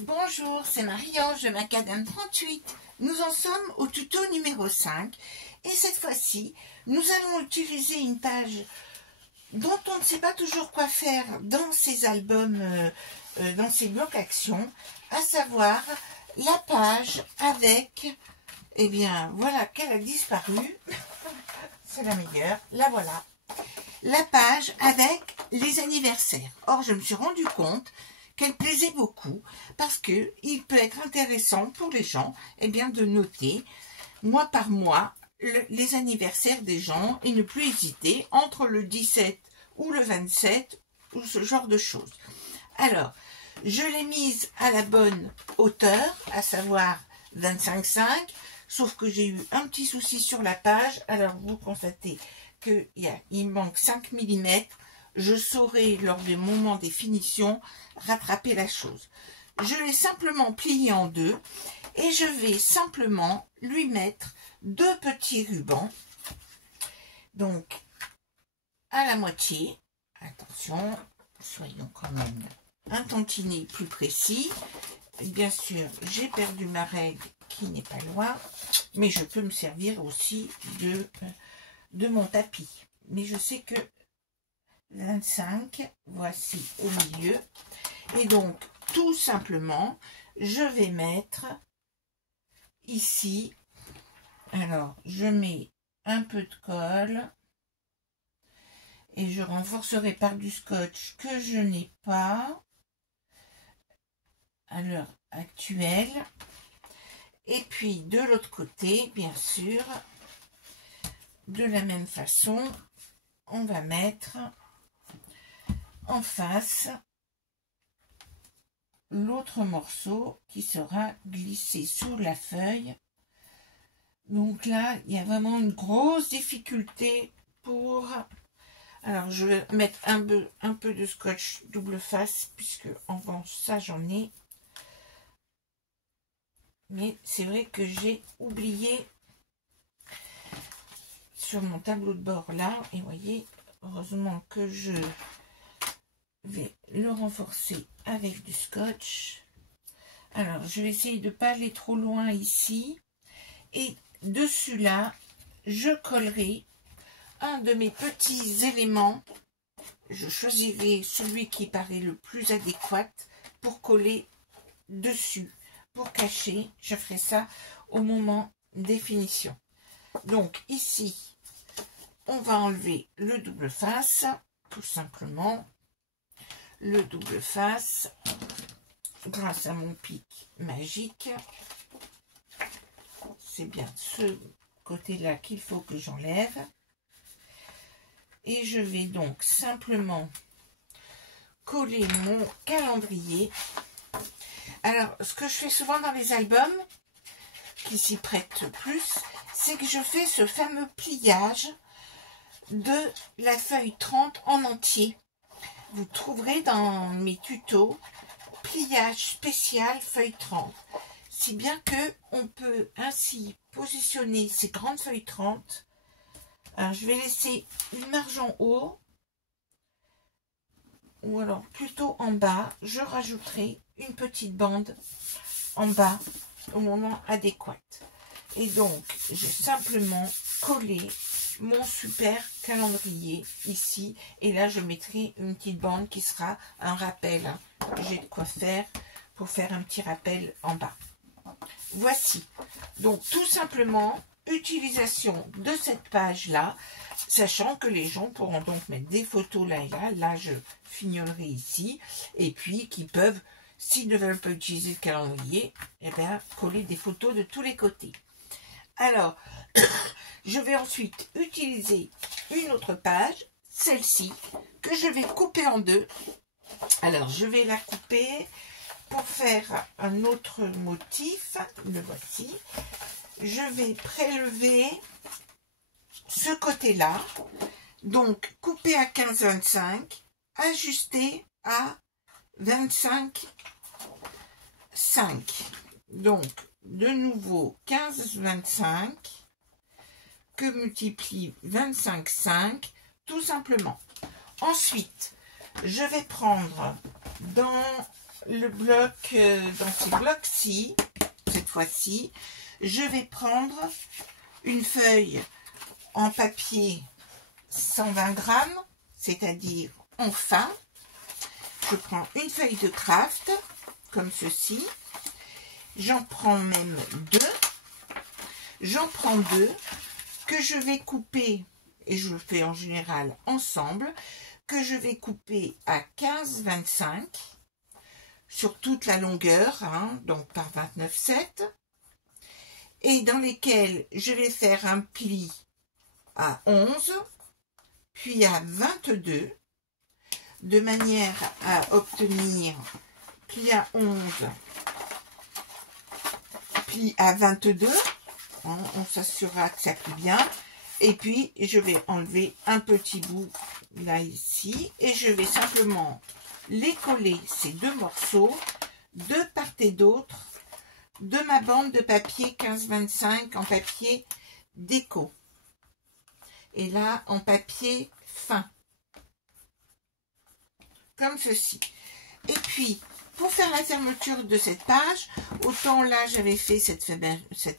Bonjour, c'est Marie-Ange de Macadam 38. Nous en sommes au tuto numéro 5 et cette fois-ci, nous allons utiliser une page dont on ne sait pas toujours quoi faire dans ces albums, dans ces blocs actions, à savoir la page avec, eh bien, voilà qu'elle a disparu, c'est la meilleure, la voilà, la page avec les anniversaires. Or, je me suis rendu compte qu'elle plaisait beaucoup parce que il peut être intéressant pour les gens de noter mois par mois les anniversaires des gens et ne plus hésiter entre le 17 ou le 27 ou ce genre de choses. Alors, je l'ai mise à la bonne hauteur, à savoir 25,5, sauf que j'ai eu un petit souci sur la page. Alors, vous constatez qu'il manque 5 mm. Je saurai, lors des moments des finitions, rattraper la chose. Je l'ai simplement plié en deux et je vais simplement lui mettre deux petits rubans. Donc, à la moitié. Attention, soyons quand même un tantinet plus précis. Bien sûr, j'ai perdu ma règle qui n'est pas loin, mais je peux me servir aussi de mon tapis. Mais je sais que 25, voici au milieu. Et donc, tout simplement, je vais mettre ici, alors, je mets un peu de colle et je renforcerai par du scotch que je n'ai pas à l'heure actuelle. Et puis, de l'autre côté, bien sûr, de la même façon, on va mettre en face l'autre morceau qui sera glissé sous la feuille. Donc là, il y a vraiment une grosse difficulté pour... Alors, je vais mettre un peu de scotch double face, puisque en revanche, ça, j'en ai. Mais c'est vrai que j'ai oublié sur mon tableau de bord là. Et vous voyez, heureusement que je vais le renforcer avec du scotch. Alors, je vais essayer de ne pas aller trop loin ici. Et dessus là, je collerai un de mes petits éléments. Je choisirai celui qui paraît le plus adéquat pour coller dessus. Pour cacher, je ferai ça au moment des finitions. Donc ici, on va enlever le double face, tout simplement. Le double face, grâce à mon pic magique. C'est bien ce côté-là qu'il faut que j'enlève. Et je vais donc simplement coller mon calendrier. Alors, ce que je fais souvent dans les albums, qui s'y prêtent plus, c'est que je fais ce fameux pliage de la feuille 30 en entier. Vous trouverez dans mes tutos pliage spécial feuille 30. Si bien que on peut ainsi positionner ces grandes feuilles 30. Alors, je vais laisser une marge en haut, ou alors plutôt en bas. Je rajouterai une petite bande en bas au moment adéquat. Et donc, j'ai simplement collé mon super calendrier ici. Et là, je mettrai une petite bande qui sera un rappel. J'ai de quoi faire pour faire un petit rappel en bas. Voici. Donc, tout simplement, utilisation de cette page-là, sachant que les gens pourront donc mettre des photos là et là. Là, je fignolerai ici. Et puis, qui peuvent, s'ils ne veulent pas utiliser le calendrier, coller des photos de tous les côtés. Alors, je vais ensuite utiliser une autre page, celle-ci, que je vais couper en deux. Alors, je vais la couper pour faire un autre motif. Le voici. Je vais prélever ce côté-là. Donc, couper à 15-25, ajuster à 25,5. Donc, de nouveau 15-25 que multiplie 25,5 tout simplement. Ensuite, je vais prendre dans le bloc, dans ces blocs-ci, cette fois-ci, je vais prendre une feuille en papier 120 grammes, c'est-à-dire en fin. Je prends une feuille de craft, comme ceci. J'en prends même deux. J'en prends deux que je vais couper, et je le fais en général ensemble, que je vais couper à 15-25 sur toute la longueur, hein, donc par 29,7, et dans lesquels je vais faire un pli à 11, puis à 22, de manière à obtenir pli à 11, pli à 22, hein, on s'assurera que ça plie bien, et puis je vais enlever un petit bout là ici, et je vais simplement les coller, ces deux morceaux, de part et d'autre de ma bande de papier 15-25 en papier déco, et là en papier fin, comme ceci. Et puis pour faire la fermeture de cette page, autant là j'avais fait cette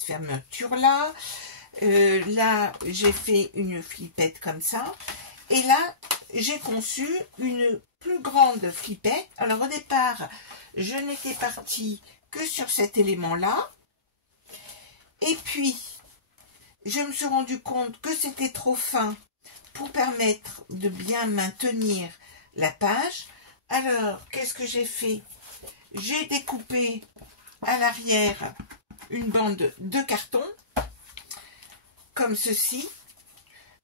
fermeture là, là j'ai fait une flippette comme ça, et là j'ai conçu une plus grande flippette. Alors au départ je n'étais partie que sur cet élément là, et puis je me suis rendu compte que c'était trop fin pour permettre de bien maintenir la page. Alors qu'est-ce que j'ai fait? J'ai découpé à l'arrière une bande de carton comme ceci,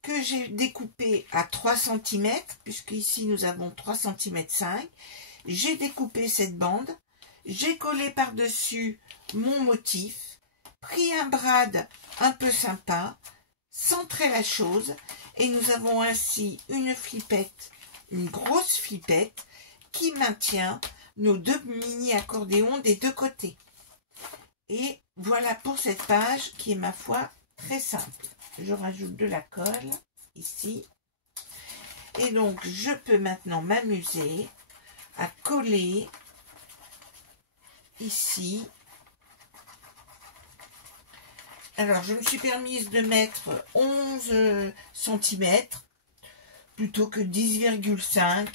que j'ai découpé à 3 cm, puisque ici nous avons 3,5 cm. J'ai découpé cette bande, j'ai collé par-dessus mon motif, pris un brad un peu sympa, centré la chose, et nous avons ainsi une flippette, une grosse flippette, qui maintient nos deux mini accordéons des deux côtés. Et voilà pour cette page qui est, ma foi, très simple. Je rajoute de la colle ici, et donc je peux maintenant m'amuser à coller ici. Alors je me suis permise de mettre 11 cm plutôt que 10,5.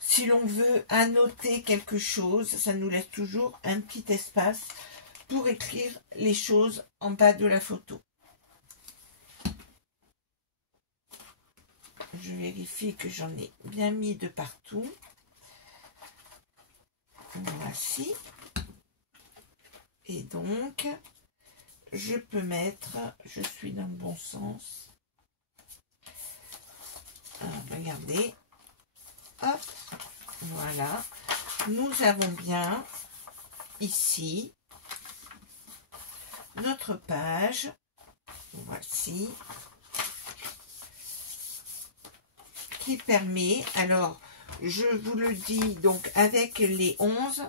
Si l'on veut annoter quelque chose, ça nous laisse toujours un petit espace pour écrire les choses en bas de la photo. Je vérifie que j'en ai bien mis de partout. Voici. Et donc, je peux mettre, je suis dans le bon sens. Alors, regardez. Hop, voilà. Nous avons bien ici notre page. Voici. Qui permet, alors je vous le dis, donc avec les 11,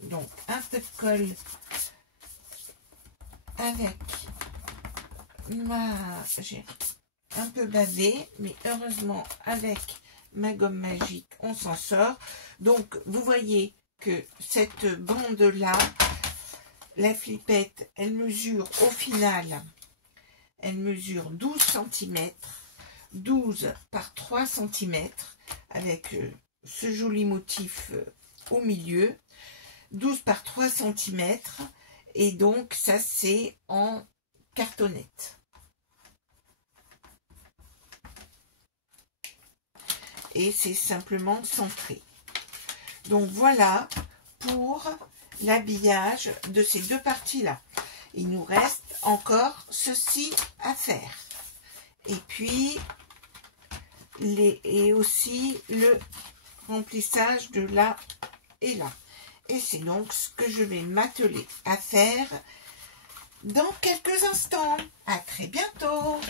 donc un peu de colle avec j'ai un peu bavé, mais heureusement avec ma gomme magique on s'en sort. Donc vous voyez que cette bande là, la flippette, elle mesure au final, elle mesure 12 cm, 12 par 3 cm, avec ce joli motif au milieu, 12 par 3 cm, et donc ça c'est en cartonnette. Et c'est simplement centré. Donc voilà pour l'habillage de ces deux parties-là. Il nous reste encore ceci à faire. Et puis, et aussi le remplissage de là et là. Et c'est donc ce que je vais m'atteler à faire dans quelques instants. À très bientôt!